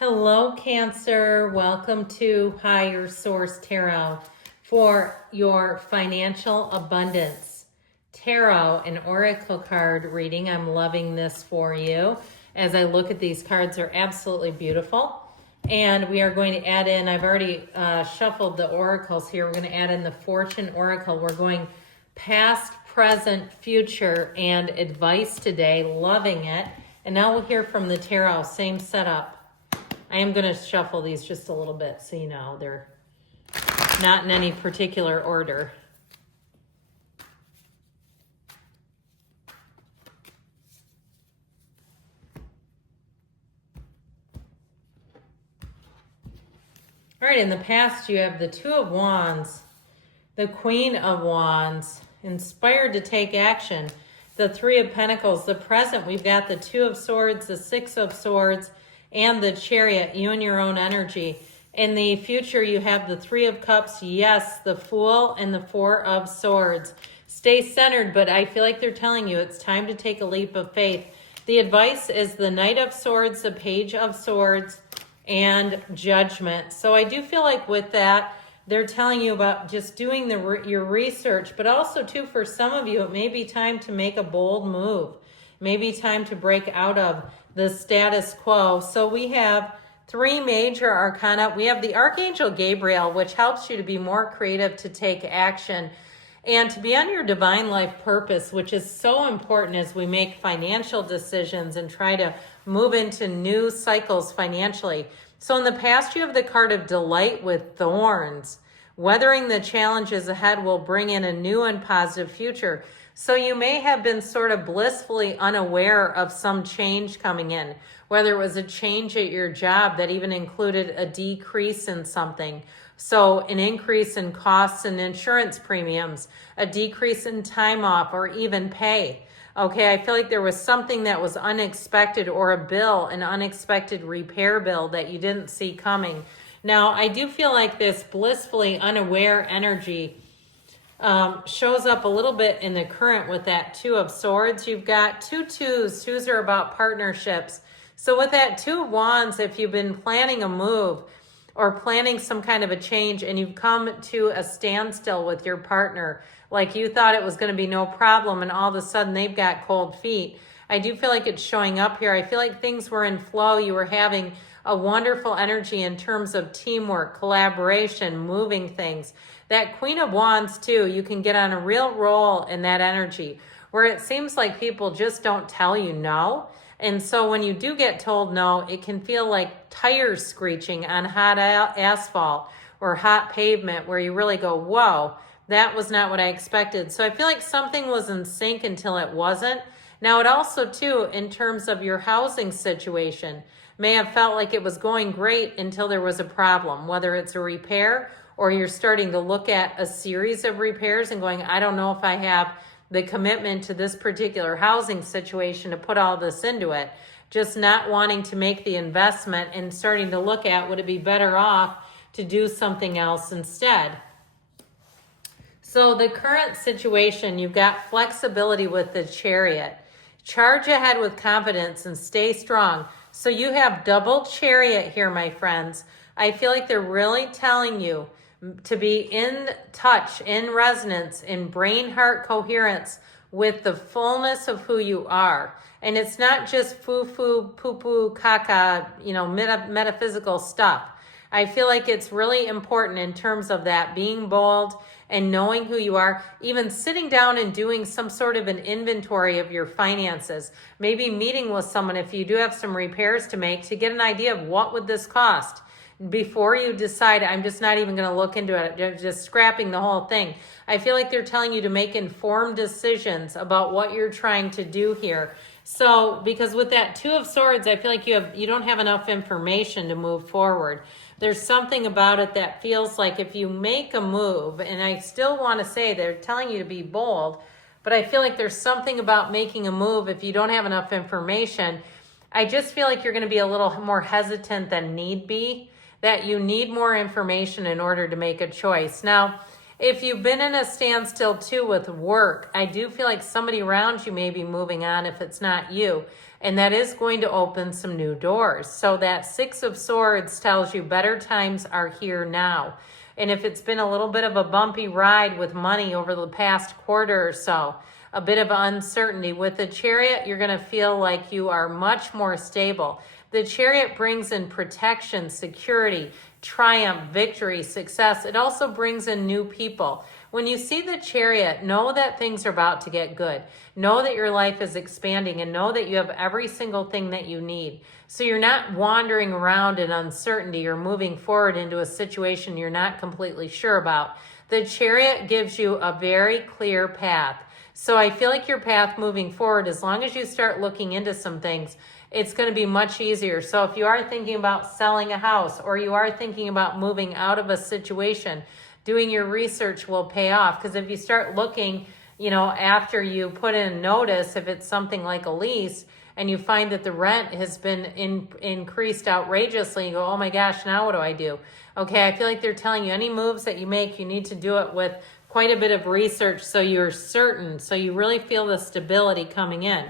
Hello, Cancer. Welcome to Higher Source Tarot for your financial abundance tarot and oracle card reading. I'm loving this for you. As I look at these cards, they're absolutely beautiful. And we are going to add in, I've already shuffled the oracles here. We're going to add in the Fortune Oracle. We're going past, present, future, and advice today. Loving it. And now we'll hear from the tarot. Same setup. I am going to shuffle these just a little bit so you know they're not in any particular order. All right, in the past you have the Two of Wands, the Queen of Wands, inspired to take action, the Three of Pentacles. The present, we've got the Two of Swords, the Six of Swords, and the Chariot, you and your own energy. In the future, you have the Three of Cups, yes, the Fool, and the Four of Swords. Stay centered, but I feel like they're telling you it's time to take a leap of faith. The advice is the Knight of Swords, the Page of Swords, and Judgment. So I do feel like with that, they're telling you about just doing your research, but also too, for some of you, it may be time to make a bold move. Maybe time to break out of the status quo. So we have three major arcana. We have the Archangel Gabriel, which helps you to be more creative, to take action, and to be on your divine life purpose, which is so important as we make financial decisions and try to move into new cycles financially. So in the past, you have the card of Delight with Thorns. Weathering the challenges ahead will bring in a new and positive future. So you may have been sort of blissfully unaware of some change coming in, whether it was a change at your job that even included a decrease in something. So an increase in costs and insurance premiums, a decrease in time off, or even pay. Okay, I feel like there was something that was unexpected, or a bill, an unexpected repair bill that you didn't see coming. Now, I do feel like this blissfully unaware energy shows up a little bit in the current with that Two of Swords. You've got two twos. Twos are about partnerships. So with that Two of Wands, if you've been planning a move or planning some kind of a change and you've come to a standstill with your partner, like you thought it was going to be no problem and all of a sudden they've got cold feet, I do feel like it's showing up here. I feel like things were in flow. You were having a wonderful energy in terms of teamwork, collaboration, moving things. That Queen of Wands too, you can get on a real roll in that energy where it seems like people just don't tell you no. And so when you do get told no, it can feel like tires screeching on hot asphalt or hot pavement where you really go, whoa, that was not what I expected. So I feel like something was in sync until it wasn't. Now it also too, in terms of your housing situation, may have felt like it was going great until there was a problem, whether it's a repair or you're starting to look at a series of repairs and going, I don't know if I have the commitment to this particular housing situation to put all this into it. Just not wanting to make the investment and starting to look at, would it be better off to do something else instead? So the current situation, you've got flexibility with the Chariot. Charge ahead with confidence and stay strong. So you have double Chariot here, my friends. I feel like they're really telling you to be in touch, in resonance, in brain-heart coherence with the fullness of who you are. And it's not just foo-foo, poo-poo, caca, metaphysical stuff. I feel like it's really important in terms of that, being bold and knowing who you are, even sitting down and doing some sort of an inventory of your finances, maybe meeting with someone if you do have some repairs to make to get an idea of what would this cost before you decide, I'm just not even going to look into it, just scrapping the whole thing. I feel like they're telling you to make informed decisions about what you're trying to do here. So, because with that Two of Swords, I feel like you don't have enough information to move forward. There's something about it that feels like if you make a move, and I still want to say they're telling you to be bold, but I feel like there's something about making a move if you don't have enough information. I just feel like you're going to be a little more hesitant than need be, that you need more information in order to make a choice. Now, if you've been in a standstill too with work, I do feel like somebody around you may be moving on if it's not you. And that is going to open some new doors. So that Six of Swords tells you better times are here now. And if it's been a little bit of a bumpy ride with money over the past quarter or so, a bit of uncertainty, with the Chariot, you're going to feel like you are much more stable. The Chariot brings in protection, security, triumph, victory, success. It also brings in new people. When you see the Chariot, know that things are about to get good. Know that your life is expanding, and know that you have every single thing that you need. So you're not wandering around in uncertainty or moving forward into a situation you're not completely sure about. The Chariot gives you a very clear path. So I feel like your path moving forward, as long as you start looking into some things, it's going to be much easier. So if you are thinking about selling a house, or you are thinking about moving out of a situation, doing your research will pay off. Because if you start looking, after you put in notice, if it's something like a lease, and you find that the rent has been increased outrageously, you go, oh my gosh, now what do I do? Okay, I feel like they're telling you any moves that you make, you need to do it with quite a bit of research so you're certain, so you really feel the stability coming in.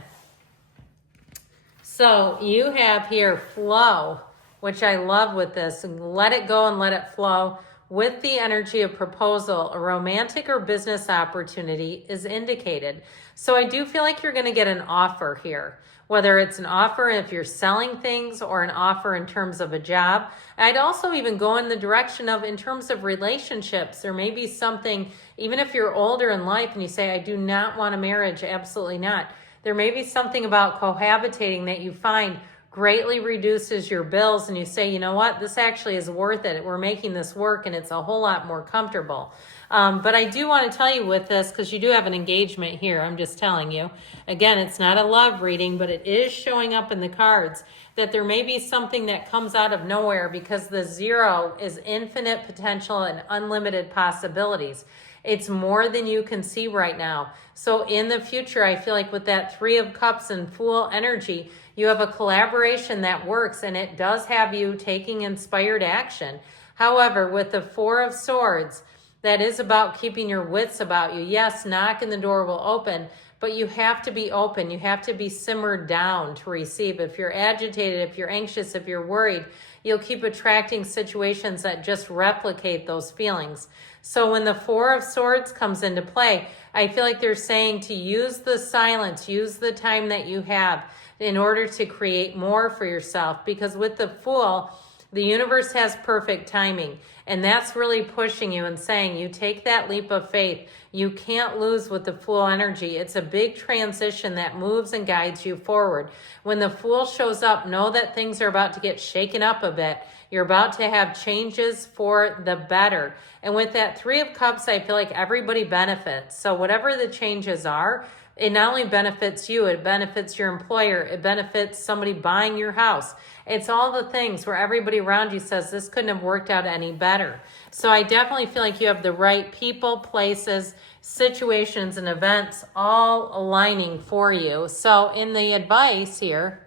So you have here flow, which I love with this. Let it go and let it flow. With the energy of proposal, a romantic or business opportunity is indicated. So I do feel like you're going to get an offer here, whether it's an offer if you're selling things or an offer in terms of a job. I'd also even go in the direction of, in terms of relationships, there may be something, even if you're older in life and you say, I do not want a marriage, absolutely not. There may be something about cohabitating that you find greatly reduces your bills, and you say, you know what, this actually is worth it. We're making this work, and it's a whole lot more comfortable. But I do want to tell you with this, because you do have an engagement here, I'm just telling you. Again, it's not a love reading, but it is showing up in the cards that there may be something that comes out of nowhere, because the 0 is infinite potential and unlimited possibilities. It's more than you can see right now. So in the future, I feel like with that 3 of Cups and Fool energy, you have a collaboration that works, and it does have you taking inspired action. However, with the 4 of Swords, that is about keeping your wits about you. Yes, knock and the door will open, but you have to be open. You have to be simmered down to receive. If you're agitated, if you're anxious, if you're worried, you'll keep attracting situations that just replicate those feelings. So when the 4 of Swords comes into play, I feel like they're saying to use the silence, use the time that you have in order to create more for yourself. Because with the Fool, the universe has perfect timing. And that's really pushing you and saying, you take that leap of faith. You can't lose with the Fool energy. It's a big transition that moves and guides you forward. When the Fool shows up, know that things are about to get shaken up a bit. You're about to have changes for the better. And with that 3 of Cups, I feel like everybody benefits. So whatever the changes are, it not only benefits you, it benefits your employer, it benefits somebody buying your house. It's all the things where everybody around you says this couldn't have worked out any better. So I definitely feel like you have the right people, places, situations, and events all aligning for you. So in the advice here,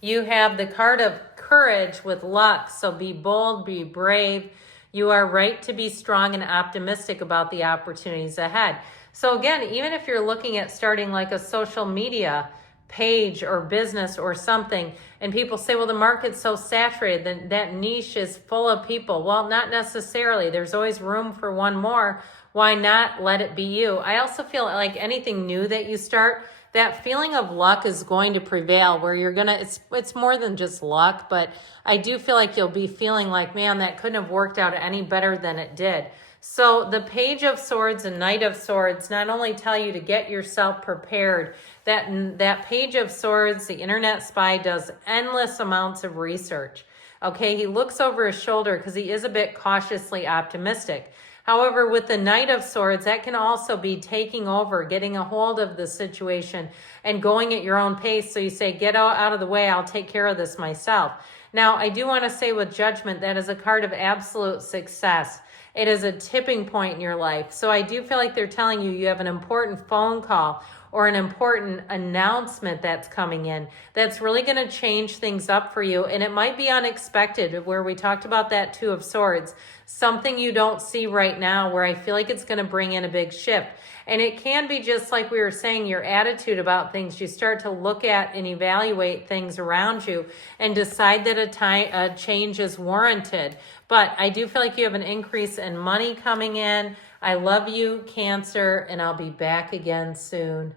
you have the card of courage with luck. So be bold, be brave. You are right to be strong and optimistic about the opportunities ahead. So again, even if you're looking at starting like a social media page or business or something, and people say, well, the market's so saturated, that niche is full of people. Well, not necessarily. There's always room for one more. Why not let it be you? I also feel like anything new that you start, that feeling of luck is going to prevail, where you're going to, it's more than just luck, but I do feel like you'll be feeling like, man, that couldn't have worked out any better than it did. So the Page of Swords and Knight of Swords not only tell you to get yourself prepared, that Page of Swords, the internet spy, does endless amounts of research. Okay, he looks over his shoulder because he is a bit cautiously optimistic. However, with the Knight of Swords, that can also be taking over, getting a hold of the situation and going at your own pace. So you say, get out of the way, I'll take care of this myself. Now, I do want to say with Judgment, that is a card of absolute success. It is a tipping point in your life. So I do feel like they're telling you you have an important phone call or an important announcement that's coming in that's really going to change things up for you. And it might be unexpected, where we talked about that Two of Swords, something you don't see right now where I feel like it's going to bring in a big shift. And it can be just like we were saying, your attitude about things. You start to look at and evaluate things around you and decide that a change is warranted. But I do feel like you have an increase in money coming in. I love you, Cancer, and I'll be back again soon.